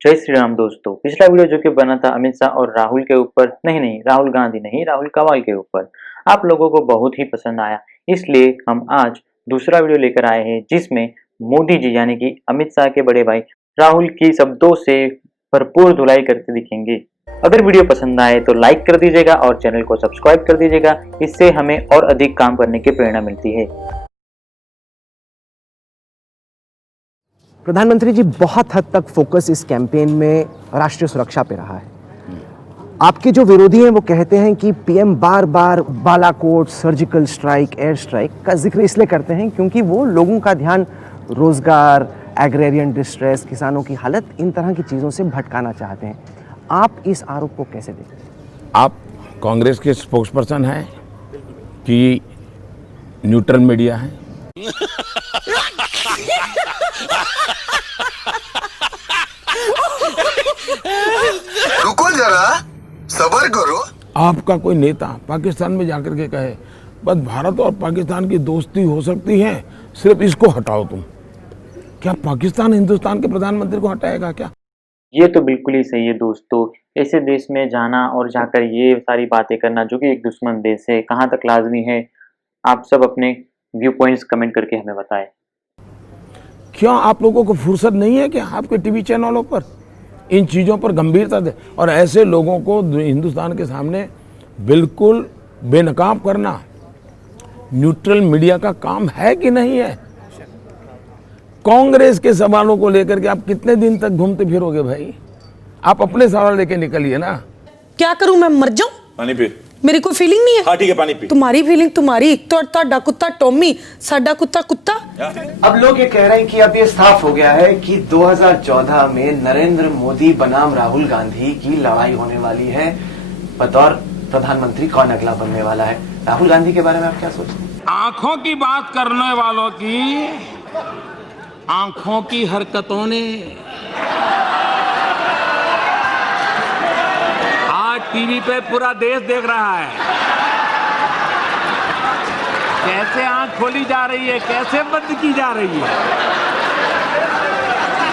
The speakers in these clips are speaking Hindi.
जय श्री राम दोस्तों। पिछला वीडियो जो कि बना था अमित शाह और राहुल के ऊपर, नहीं राहुल गांधी नहीं, राहुल कवाल के ऊपर, आप लोगों को बहुत ही पसंद आया। इसलिए हम आज दूसरा वीडियो लेकर आए हैं जिसमें मोदी जी यानी कि अमित शाह के बड़े भाई राहुल की शब्दों से भरपूर धुलाई करते दिखेंगे। अगर वीडियो पसंद आए तो लाइक कर दीजिएगा और चैनल को सब्सक्राइब कर दीजिएगा, इससे हमें और अधिक काम करने की प्रेरणा मिलती है। प्रधानमंत्री जी, बहुत हद तक फोकस इस कैंपेन में राष्ट्रीय सुरक्षा पे रहा है। आपके जो विरोधी हैं वो कहते हैं कि पीएम बार बार Balakot, surgical strike, air strike का जिक्र इसलिए करते हैं क्योंकि वो लोगों का ध्यान रोजगार, एग्रेरियन डिस्ट्रेस, किसानों की हालत, इन तरह की चीज़ों से भटकाना चाहते हैं। आप इस आरोप को कैसे देखते हैं? आप कांग्रेस के स्पोक्स पर्सन हैं कि न्यूट्रल मीडिया है? रुको जरा, सब्र करो। आपका कोई नेता पाकिस्तान में जाकर के कहे बस भारत और पाकिस्तान की दोस्ती हो सकती है, सिर्फ इसको हटाओ तुम, क्या पाकिस्तान हिंदुस्तान के प्रधानमंत्री को हटाएगा क्या? ये तो बिल्कुल ही सही है दोस्तों। ऐसे देश में जाना और जाकर ये सारी बातें करना जो कि एक दुश्मन देश है, कहाँ तक लाजमी है? आप सब अपने व्यू पॉइंट्स कमेंट करके हमें बताएं। क्या आप लोगों को फुर्सत नहीं है कि आपके टीवी चैनलों पर इन चीज़ों पर गंभीरता दे और ऐसे लोगों को हिंदुस्तान के सामने बिल्कुल बेनकाब करना न्यूट्रल मीडिया का काम है कि नहीं है? कांग्रेस के सवालों को लेकर के आप कितने दिन तक घूमते फिरोगे भाई? आप अपने सवाल लेके निकलिए ना। क्या करूं, मैं मर जाऊं? पानी पी। मेरी कोई फीलिंग नहीं है। हाँ ठीक है, पानी पी। तुम्हारी फीलिंग तुम्हारी, तो ताड़ा कुत्ता टॉमी, साडा कुत्ता कुत्ता। अब लोग ये कह रहे हैं कि अब ये साफ हो गया है कि 2014 में नरेंद्र मोदी बनाम राहुल गांधी की लड़ाई होने वाली है। बतौर प्रधानमंत्री कौन अगला बनने वाला है? राहुल गांधी के बारे में आप क्या सोचते हैं? आंखों की बात करने वालों की आंखों की हरकतों ने आज टीवी पे पूरा देश देख रहा है कैसे आंख खोली जा रही है, कैसे बंद की जा रही है।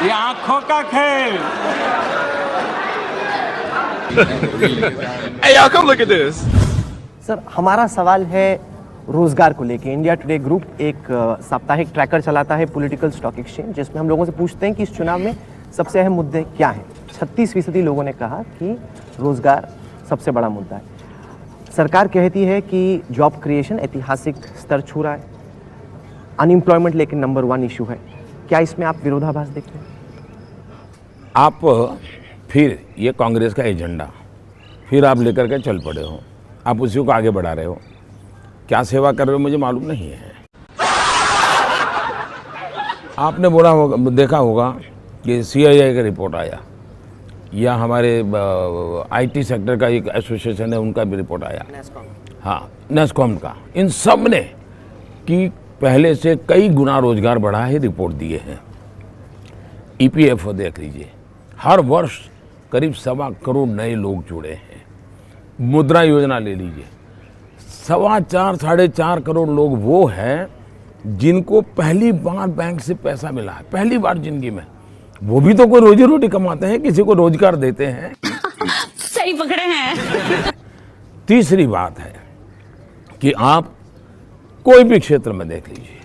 ये आंखों का खेल। Hey, y'all, come look at this. Sir, हमारा सवाल है रोजगार को लेके। इंडिया टुडे ग्रुप एक साप्ताहिक ट्रैकर चलाता है, पॉलिटिकल स्टॉक एक्सचेंज, जिसमें हम लोगों से पूछते हैं कि इस चुनाव में सबसे अहम मुद्दे क्या हैं। 36% लोगों ने कहा कि रोजगार सबसे बड़ा मुद्दा है। सरकार कहती है कि जॉब क्रिएशन ऐतिहासिक स्तर छू रहा है, अनएम्प्लॉयमेंट लेकिन नंबर 1 इशू है। क्या इसमें आप विरोधाभास देखते हैं? आप फिर ये कांग्रेस का एजेंडा फिर आप लेकर के चल पड़े हो, आप उसी को आगे बढ़ा रहे हो। क्या सेवा कर रहे हो मुझे मालूम नहीं है। आपने बोला होगा, देखा होगा कि CII का रिपोर्ट आया या हमारे IT सेक्टर का एक एसोसिएशन है उनका भी रिपोर्ट आया, हाँ नेस्कॉम का। इन सब ने कि पहले से कई गुना रोजगार बढ़ा है, रिपोर्ट दिए हैं। EPFO देख लीजिए, हर वर्ष करीब 1.25 करोड़ नए लोग जुड़े हैं। मुद्रा योजना ले लीजिए, 4.25-4.5 करोड़ लोग वो हैं जिनको पहली बार बैंक से पैसा मिला है, पहली बार जिंदगी में। वो भी तो कोई रोजी रोटी कमाते हैं, किसी को रोजगार देते हैं। सही पकड़े हैं। तीसरी बात है कि आप कोई भी क्षेत्र में देख लीजिए,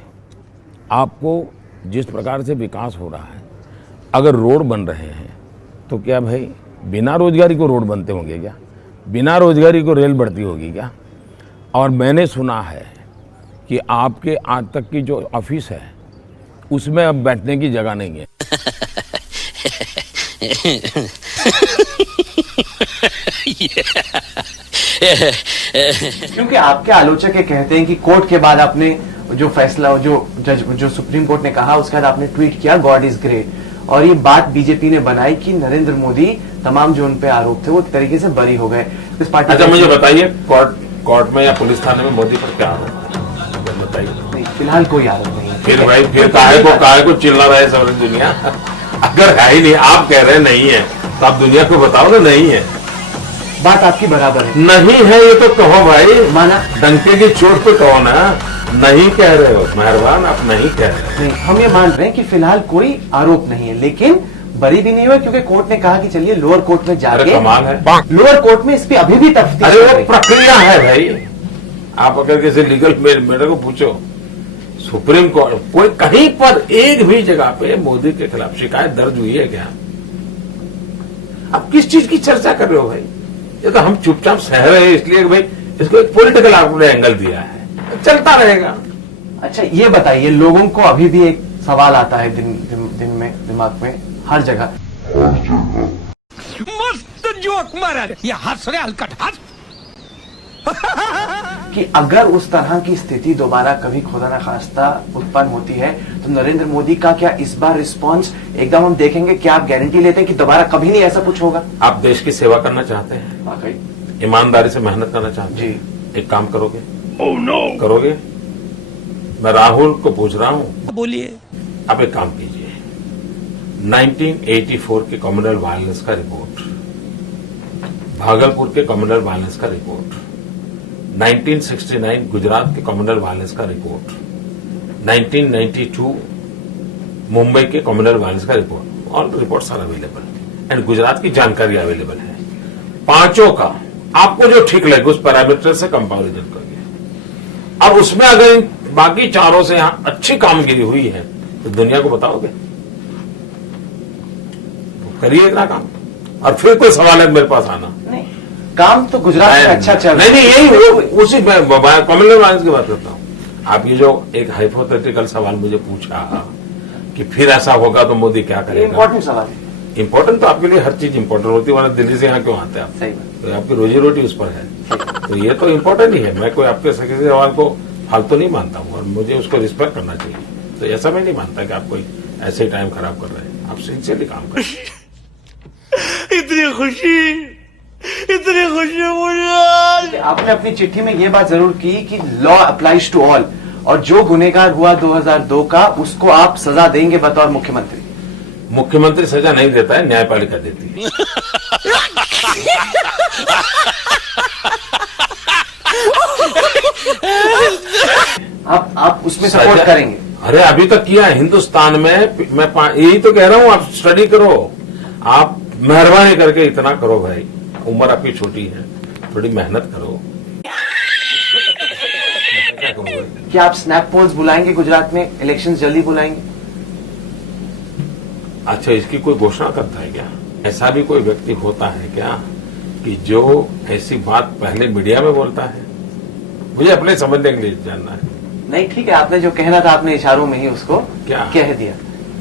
आपको जिस प्रकार से विकास हो रहा है, अगर रोड बन रहे हैं तो क्या भाई बिना रोजगारी को रोड बनते होंगे क्या? बिना रोजगारी को रेल बढ़ती होगी क्या? और मैंने सुना है कि आपके आज तक की जो ऑफिस है उसमें अब बैठने की जगह नहीं है। क्योंकि आपके आलोचक ये कहते हैं कि कोर्ट के बाद आपने जो फैसला, जो सुप्रीम कोर्ट ने कहा, उसके बाद आपने ट्वीट किया गॉड इज ग्रेट, और ये बात बीजेपी ने बनाई कि नरेंद्र मोदी तमाम जो उन पे आरोप थे वो तरीके से बरी हो गए। इस पार्टी अच्छा मुझे बताइए, कोर्ट में या पुलिस थाने में मोदी पर क्या आरोप है बताइए? नहीं, फिलहाल कोई आरोप नहीं है। फिर भाई फिर काहे को चिल्ला रहा है सारी दुनिया? अगर है ही नहीं, आप कह रहे नहीं है तो आप दुनिया को बताओ ना नहीं है। बात आपकी बराबर है। नहीं है ये तो कहो भाई, माना डंके की चोट पे कहो ना। नहीं कह रहे हो, मेहरबान आप नहीं कह रहे हो। नहीं, हम ये मान रहे हैं कि फिलहाल कोई आरोप नहीं है, लेकिन बरी भी नहीं हुआ क्योंकि कोर्ट ने कहा कि चलिए लोअर कोर्ट में अरे जाके कमाल है। लोअर कोर्ट में इस पे अभी भी तफ्तीश अरे चल वो रही है। प्रक्रिया है भाई। आप अगर किसी लीगल मेटर को पूछो, सुप्रीम कोर्ट कोई कहीं पर एक भी जगह पे मोदी के खिलाफ शिकायत दर्ज हुई है क्या? आप किस चीज की चर्चा कर रहे हो भाई? ये तो हम चुपचाप सह रहे हैं इसलिए कि भाई इसको एक पॉलिटिकल आपने एंगल दिया है, चलता रहेगा। अच्छा ये बताइए, लोगों को अभी भी एक सवाल आता है दिन में दिमाग में हर जगह मस्त जोक मारा ये हंस रहे हलकट हंस कि अगर उस तरह की स्थिति दोबारा कभी खुदा न खास्ता उत्पन्न होती है तो नरेंद्र मोदी का क्या इस बार रिस्पांस एकदम हम देखेंगे? क्या आप गारंटी लेते हैं कि दोबारा कभी नहीं ऐसा कुछ होगा? आप देश की सेवा करना चाहते हैं, वाकई ईमानदारी से मेहनत करना चाहते हैं, जी। एक काम करोगे? करोगे? मैं राहुल को पूछ रहा हूं, बोलिए। आप एक काम कीजिए, 1984 के कम्युनल वायलेंस का रिपोर्ट, भागलपुर के कम्युनल वायलेंस का रिपोर्ट, 1969 गुजरात के कम्युनल वायलेंस का रिपोर्ट, 1992 मुंबई के कम्युनल वायलेंस का report, all reports are available and Gujarat की जानकारी अवेलेबल है। पांचों का आपको जो ठीक लगे उस पैरामीटर से कंपैरिजन करिए। अब उसमें अगर बाकी चारों से यहां अच्छी कामगिरी हुई है तो दुनिया को बताओगे? करिए इतना काम, और फिर कोई सवाल है मेरे पास आना। नहीं, काम तो गुजरात में अच्छा चल रहा है। नहीं यही उसी कम्युनल वायलेंस की बात करता हूं। आप ये जो एक हाइपोथेटिकल सवाल मुझे पूछा कि फिर ऐसा होगा तो मोदी क्या करेगा, इंपॉर्टेंट सवाल है। इंपॉर्टेंट तो आपके लिए हर चीज इंपॉर्टेंट होती है, वरना दिल्ली से यहाँ क्यों आते हैं आप? सही बात। तो आपकी रोजी रोटी उस पर है, तो ये तो इंपॉर्टेंट ही है। मैं कोई आपके किसी सवाल को फालतू नहीं मानता हूँ और मुझे उसको रिस्पेक्ट करना चाहिए। तो ऐसा मैं नहीं मानता कि आप कोई ऐसे टाइम खराब कर रहे हैं, आप सिंसियरली काम कर रहे हैं। इतनी खुशी मुझे। आपने अपनी चिट्ठी में यह बात जरूर की कि लॉ अप्लाइज टू ऑल, और जो गुनेगार हुआ 2002 का उसको आप सजा देंगे बतौर मुख्यमंत्री। मुख्यमंत्री सजा नहीं देता है, न्यायपालिका देती है। आप उसमें सपोर्ट करेंगे? अरे अभी तक किया है हिंदुस्तान में। मैं यही तो कह रहा हूं, आप स्टडी करो, आप मेहरबानी करके इतना करो भाई, उम्र आपकी छोटी है, थोड़ी मेहनत करो। क्या आप स्नैप पोल्स बुलाएंगे गुजरात में? इलेक्शंस जल्दी बुलाएंगे? अच्छा, इसकी कोई घोषणा करता है क्या? ऐसा भी कोई व्यक्ति होता है क्या कि जो ऐसी बात पहले मीडिया में बोलता है? मुझे अपने समझने के लिए जानना है। नहीं ठीक है, आपने जो कहना था आपने इशारों में ही उसको क्या कह दिया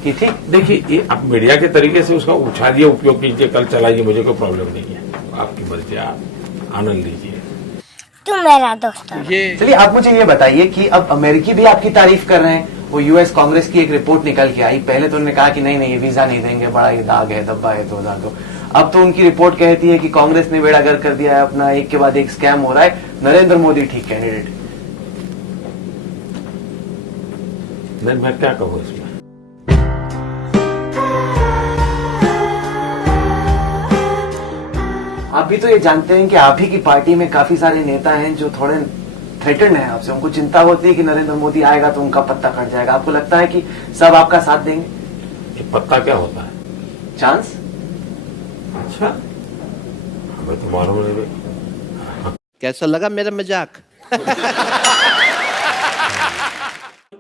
कि ठीक। देखिए, ये आप मीडिया के तरीके से उसका उछालिए, उपयोग कीजिए, कल चलाइए, मुझे कोई प्रॉब्लम नहीं है। आपकी मर्जी, आप आनंद लीजिए। तू मेरा दोस्त है। चलिए आप मुझे ये बताइए कि अब अमेरिकी भी आपकी तारीफ कर रहे हैं। वो यूएस कांग्रेस की एक रिपोर्ट निकल के आई, पहले तो उन्होंने कहा कि नहीं ये वीजा नहीं देंगे, बड़ा ये दाग है, धब्बा है 2002। अब तो उनकी रिपोर्ट कहती है कि कांग्रेस ने बेड़ागर कर दिया है अपना, एक के बाद एक स्कैम हो रहा है, नरेंद्र मोदी ठीक कैंडिडेट। नहीं, मैं क्या कहूँ इसमें? आप भी तो ये जानते हैं कि आप ही की पार्टी में काफी सारे नेता हैं जो थोड़े थ्रेटन है आपसे, उनको चिंता होती है कि नरेंद्र मोदी आएगा तो उनका पत्ता कट जाएगा। आपको लगता है कि सब आपका साथ देंगे? ये पत्ता क्या होता है? चांस? अच्छा, हमें तो मालूम नहीं भाई। कैसा लगा मेरा मजाक?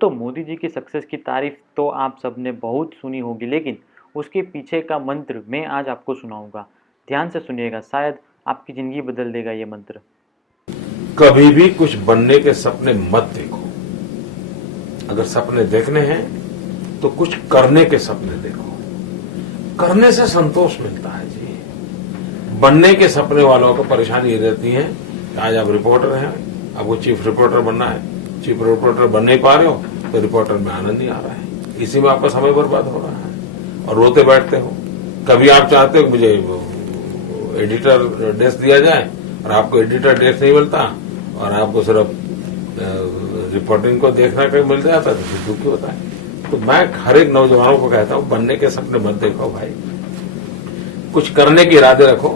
तो मोदी जी की सक्सेस की तारीफ तो आप सबने बहुत सुनी होगी, लेकिन उसके पीछे का मंत्र मैं आज आपको सुनाऊंगा। ध्यान से सुनिएगा, शायद आपकी जिंदगी बदल देगा ये मंत्र। कभी भी कुछ बनने के सपने मत देखो। अगर सपने देखने हैं तो कुछ करने के सपने देखो। करने से संतोष मिलता है जी। बनने के सपने वालों को परेशानी रहती है कि आज आप रिपोर्टर हैं, आपको चीफ रिपोर्टर बनना है, चीफ रिपोर्टर बन नहीं पा रहे हो तो रिपोर्टर में आनंद नहीं आ रहा है, इसी में आपका समय बर्बाद हो रहा है और रोते बैठते हो। कभी आप चाहते हो कि मुझे एडिटर डेस्क दिया जाए और आपको एडिटर डेस्क नहीं मिलता और आपको सिर्फ रिपोर्टिंग को देखना कहीं मिल जाता तो फिर दुखी होता है। तो मैं हर एक नौजवानों को कहता हूं, बनने के सपने मत देखो भाई, कुछ करने के इरादे रखो।